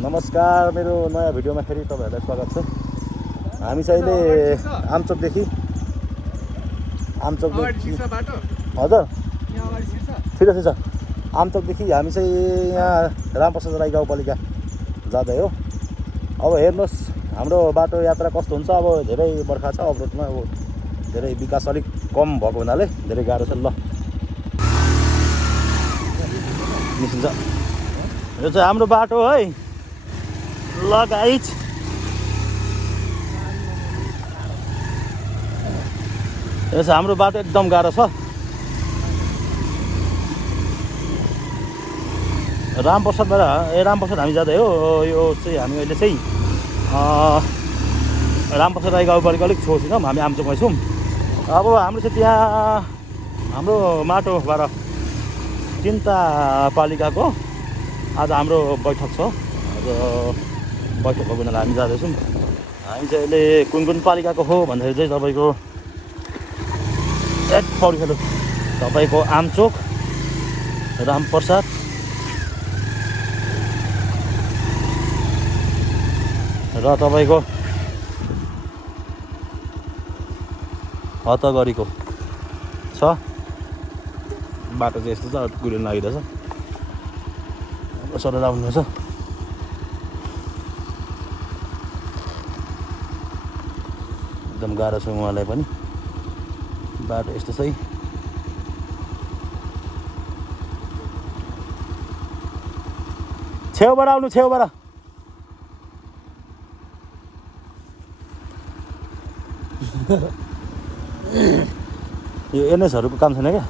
नमस्कार, मेरो नयाँ भिडियोमा फेरि तपाईहरुलाई स्वागत छ। हामी चाहिँ अहिले आमचोकदेखि हजुर छिटो छ। आमचोकदेखि हामी चाहिँ यहाँ रामप्रसाद राई गाउँपालिका जाँदै हो। अब हेर्नुहोस् हाम्रो बाटो यात्रा कस्तो हुन्छ। अब धेरै बर्खा छ, अवरोधमा अब धेरै विकास अलिक कम भएको हुनाले धेरै गाह्रो छ। ल निस्किन्छ, यो चाहिँ हाम्रो बाटो है। ल गाइज, यो चाहिँ हाम्रो बाटो एकदम गाह्रो छ। रामप्रसाद हामी जाँदै हो। यो चाहिँ हामी अहिले चाहिँ रामप्रसाद राई गाउँपालिका अलिक छेउ छौँ। हामी आमचोकमै छौँ। अब हाम्रो चाहिँ त्यहाँ हाम्रो माटोबाट तिनवटा पालिकाको आज हाम्रो बैठक छ। आज बैठक भएको हुनाले हामी जाँदैछौँ। हामी चाहिँ अहिले कुन कुन पालिकाको हो भन्दाखेरि चाहिँ तपाईँको पौडीखेल, तपाईँको आमचोक, रामप्रसाद, र तपाईँको हतगढीको छ। बाटो चाहिँ यस्तो छ, गुलिन लागिरहेछ, सर आउनु छ। एकदम गाह्रो छ उहाँलाई पनि। बाटो यस्तो छ है। छेउबाट आउनु, छेउबाट। यो एनएसहरूको काम छैन क्या।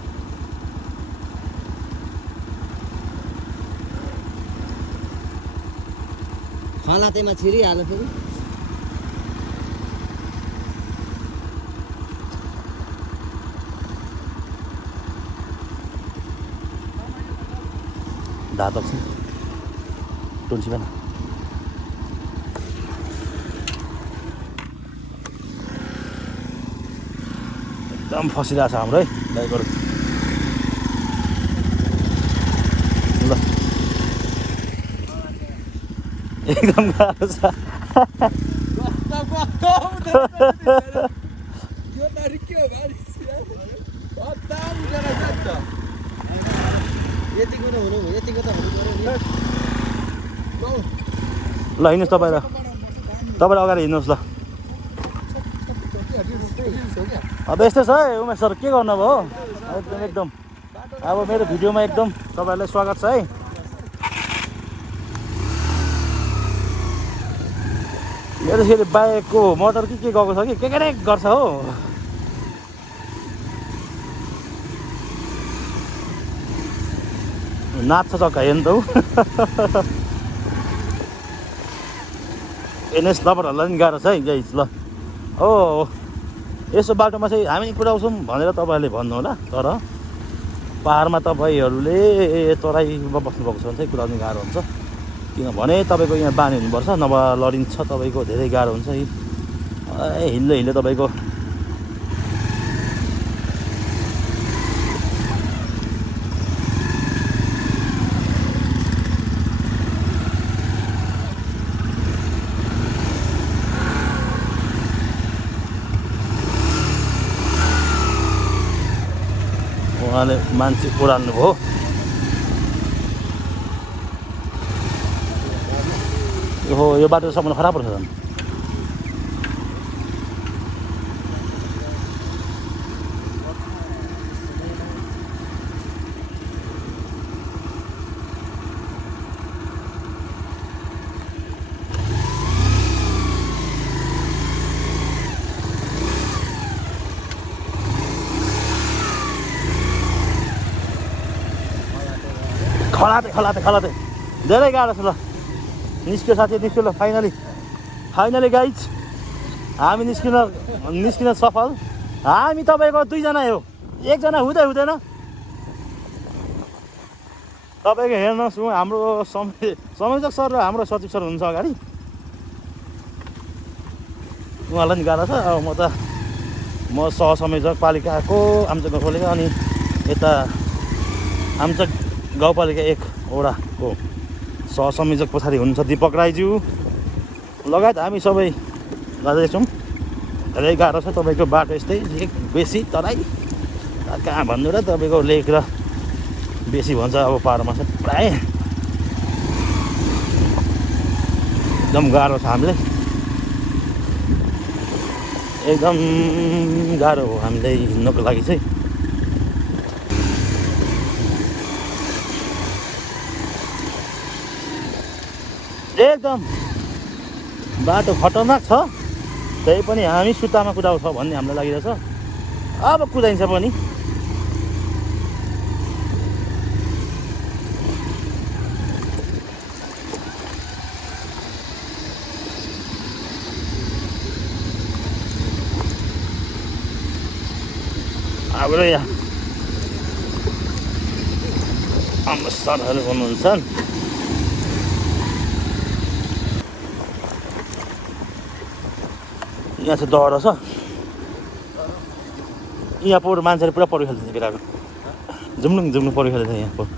खलातेमा छिरिहाल्यो फेरि। धातक छ टुल्सी पनि एकदम फसिरहेको छ हाम्रो है ड्राइभर। ल एकदम गाह्रो छ। ल हिँड्नुहोस्, तपाईँ अगाडि हिँड्नुहोस्। ल अब यस्तै छ है उमेश सर, के गर्नु अब हो। एकदम अब मेरो भिडियोमा एकदम तपाईँहरूलाई स्वागत छ है। मेरो फेरि बाइकको मोटर के गएको छ कि के गर्छ हो। नाच्छ चक्का हेर्नु त ऊ। एनएस लबरहरूलाई पनि गाह्रो छ है गाइज। ल हो यसो बाटोमा चाहिँ हामी कुदाउँछौँ भनेर तपाईँहरूले भन्नु होला, तर पाहाडमा तपाईँहरूले तराईमा बस्नुभएको छ भने चाहिँ कुदाउनु गाह्रो हुन्छ। किनभने तपाईँको यहाँ बानी हुनुपर्छ, नभए लडिन्छ, तपाईँको धेरै गाह्रो हुन्छ। हिँड्दै तपाईँको उहाँले मान्छे उडाल्नु भयो। हो यो बाटो सम्म खराब रहेछ झन्। खलाते धेरै गाह्रो छ। ल निस्क्यो साथी, निस्क्यो। ल फाइनली गाइज हामी निस्किन सफल। हामी तपाईँको दुईजना हो, एकजना हुँदैन। तपाईँको हेर्नुहोस्, हाम्रो संयोजक सर र हाम्रो सचिव सर हुनुहुन्छ अगाडि। उहाँलाई पनि गाह्रो छ। अब म सहसंयोजक पालिकाको आमचोक गाउँपालिका, अनि यता आमचोक गाउँपालिका 1 वडाको सहसंयोजक पछाडि हुनुहुन्छ दिपक राईज्यू लगायत हामी सबै जाँदैछौँ। धेरै गाह्रो छ तपाईँको बाटो यस्तै लेक बेसी तराई कहाँ भन्नु र तपाईँको लेक र बेसी भन्छ अब पाहाडमा चाहिँ प्रायः एकदम गाह्रो छ हामीलाई एकदम गाह्रो हो हामीलाई हिँड्नको लागि चाहिँ एकदम बाटो खतरनाक छ त्यही पनि हामी सुतामा कुदाउँछ भन्ने हामीलाई लागिरहेछ अब कुदाइन्छ पनि हाम्रो यहाँ सरहरू हुनुहुन्छ यहाँ चाहिँ डर छ यहाँ पोहोर मान्छेले पुरा पौडी खेल्दैछ केटाको जुम्नु पौडी खेल्दैछ यहाँ पोहोर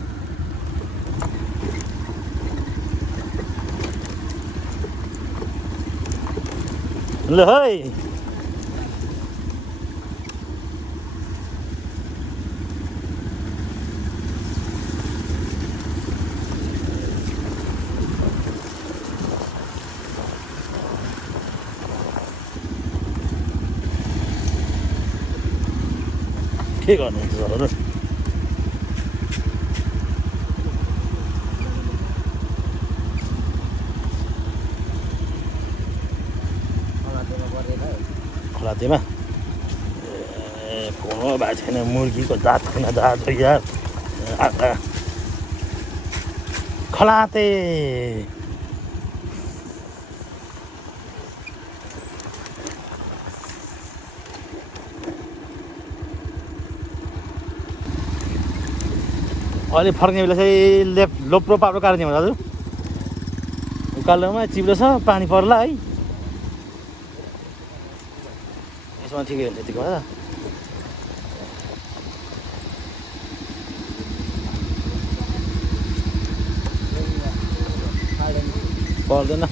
ल है के गर्नुहुन्छ सरहरू खोलातेमा ए कोनो भएको छैन मुर्गीको दाँत खान दाँत यार खोलाते अहिले फर्क्ने बेला चाहिँ लोप्रो पाप्रो काट्ने हो दाजु उकालोमा चिप्लो छ पानी पर्ला है यसमा ठिकै हुन्छ यतिको भएर पर्दैन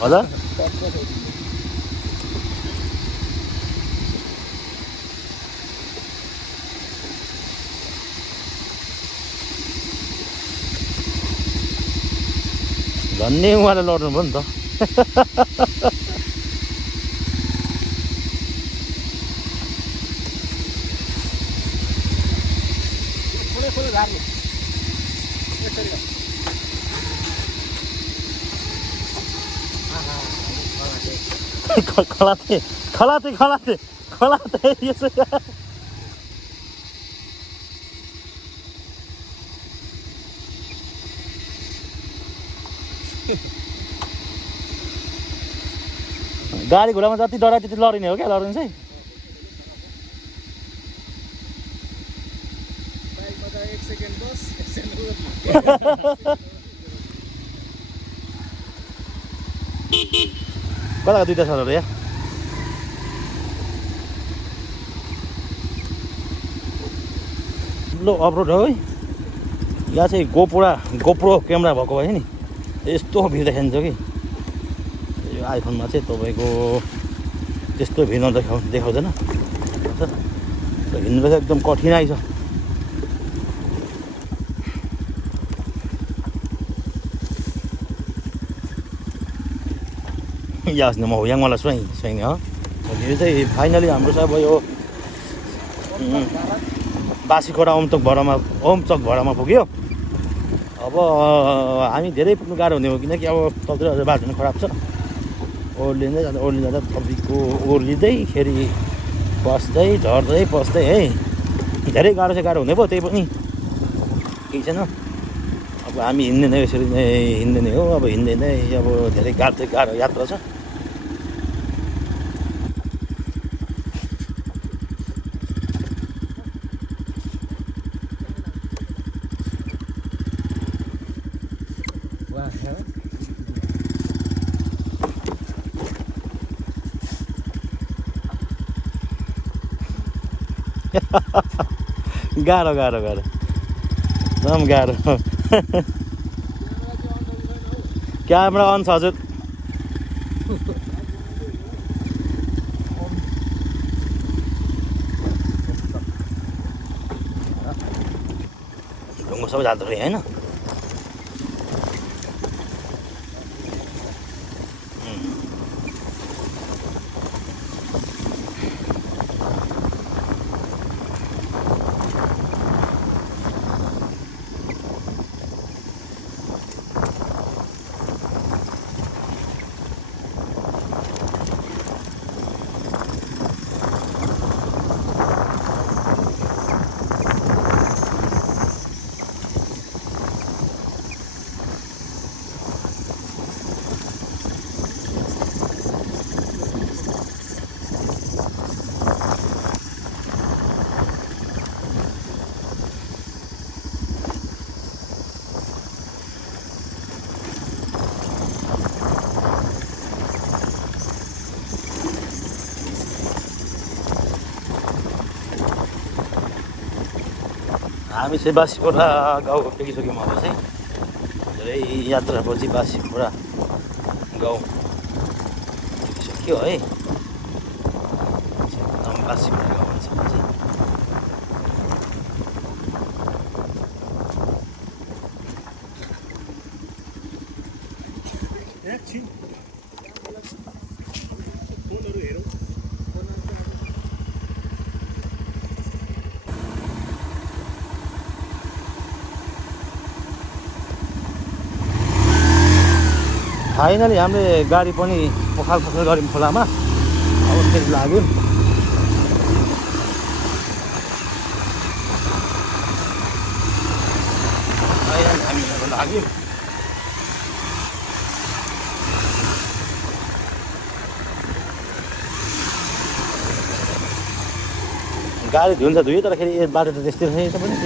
हजुर भन्ने उहाँलाई लड्नु भयो नि त खलाते यसो गाडी घोडामा जति डरायो त्यति लडिने हो क्या लडिन्छ है कता दुईटा सरहरू यहाँ लो अफरोड हो है यहाँ चाहिँ गोप्रो क्यामेरा भएको भए नि यस्तो भिड देखाइन्छ कि यो आइफोनमा चाहिँ तपाईँको त्यस्तो भिड देखाउँदैन हिँड्नु चाहिँ एकदम कठिनाइ छ यहाँ म हो यहाँ मलाई स्वाइने हो यो चाहिँ फाइनली हाम्रो चाहिँ अब यो बासीखोरा ओमचोक भरामा पुग्यो अब हामी धेरै पुग्नु गाह्रो हुने हो किनकि अब तलतिर बाटो पनि खराब छ ओर्लिँदै जाँदा तपाईँको ओर्लिँदैखेरि बस्दै झर्दै बस्दै है धेरै गाह्रो चाहिँ गाह्रो हुने भयो त्यही पनि केही छैन अब हामी हिँड्ने नै यसरी नै हिँड्ने नै हो। अब हिँड्दै नै अब धेरै गाह्रो यात्रा छ। गाह्रो एकदम गाह्रो। क्यामेरा अन छ हजुर। ढुङ्गो सबै जाँदो रहेछ होइन। हामी चाहिँ बासीखोरा गाउँ पुगिसक्यौँ। अब चाहिँ धेरै यात्रापछि बासीखोरा गाउँ पुगिसक्यो है। एकदम बासीखोरा गाउँमा छ चाहिँ। फाइनली हामीले गाडी पनि पखाल गऱ्यौँ खोलामा। अब फेरि लाग्यो। हामी अब लाग्यौँ। गाडी धुन्छ धुयो तर फेरि बाटो त त्यस्तै रहेछ पनि।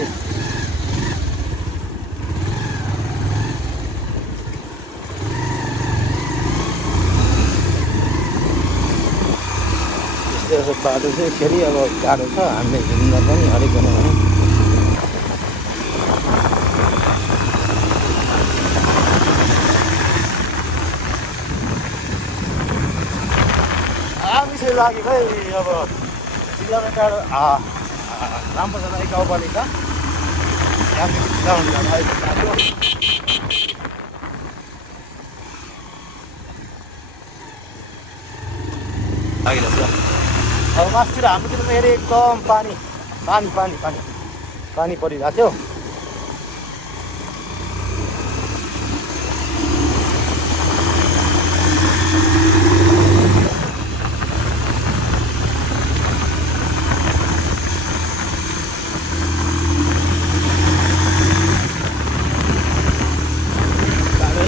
बाटो चाहिँ फेरि अब गाह्रो छ। हामीले हिँड्न पनि हरेक जग्गा पनि। हामी चाहिँ लाग्यो भाइ अब किलोमिटर रामप्रसाद गाउँपालिका लागिरहेछ। अब मासतिर हाम्रोतिर त हेरे एकदम पानी परिरहेको थियो।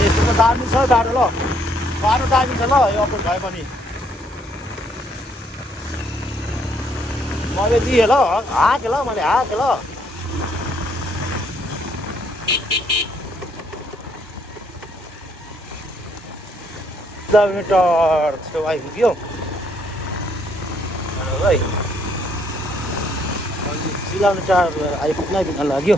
यसको दामी छ बाटो ल। बाटो दामी छ ल। यो अप्रोच भए पनि मैले दिएँ ल। हाकेँ ल मैले हाकेँ ल। किलोमिटर छेउ आइपुग्यो भाइ। किलोमिटर आइपुग्न लाग्यो।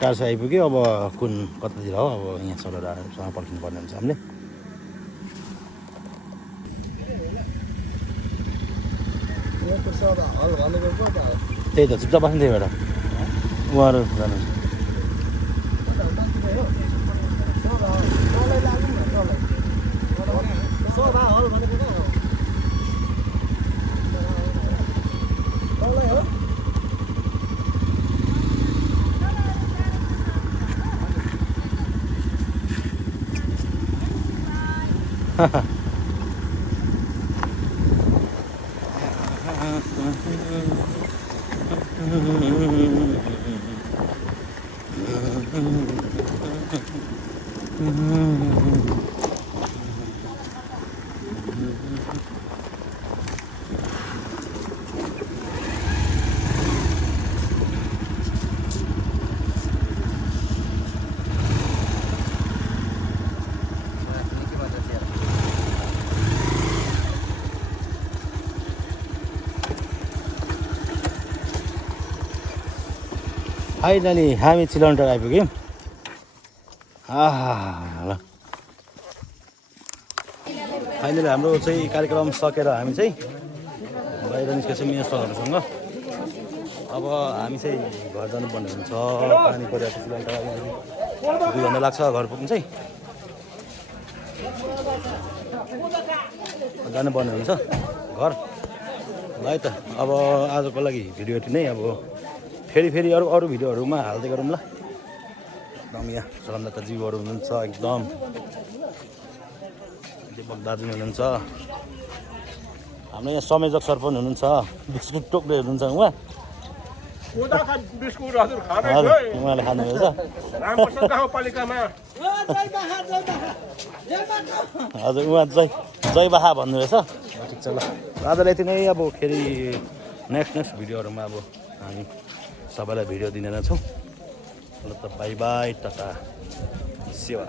टार्स आइपुग्यो अब कुन कतातिर हो अब यहाँ सरोडासँग पर्खिनु पर्ने हुन्छ हामीले त्यही त चुपचाप बस्नु त्यही भएर उहाँहरू जानुहुन्छ फाइनली हामी चिलन्टर आइपुग्यौँ ल फाइनली हाम्रो चाहिँ कार्यक्रम सकेर हामी चाहिँ बाहिर निस्केछौँ मेसहरूसँग अब हामी चाहिँ घर जानुपर्ने हुन्छ पानी परिरहेको छ चिलन्टर 2 घन्टा लाग्छ घर पुग्नु चाहिँ जानुपर्ने हुन्छ घर है त अब आजको लागि भिडियो यति नै अब फेरि अरू भिडियोहरूमा हाल्दै गरौँ ल एकदम यहाँ सन्दताजीहरू हुनुहुन्छ एकदम दीपक दाजु हुनुहुन्छ हाम्रो यहाँ संयोजक सर पनि हुनुहुन्छ बिस्कुट टोक्दै हुनुहुन्छ उहाँ उहाँले खानुहुँदैछ हजुर उहाँ जय बाहा भन्नुहुँदैछ ठिक छ ल आजलाई यति नै अब फेरि नेक्स्ट भिडियोहरूमा अब हामी सबैलाई भिडियो दिने नै छौँ ल त बाई बाई टाटा सेवा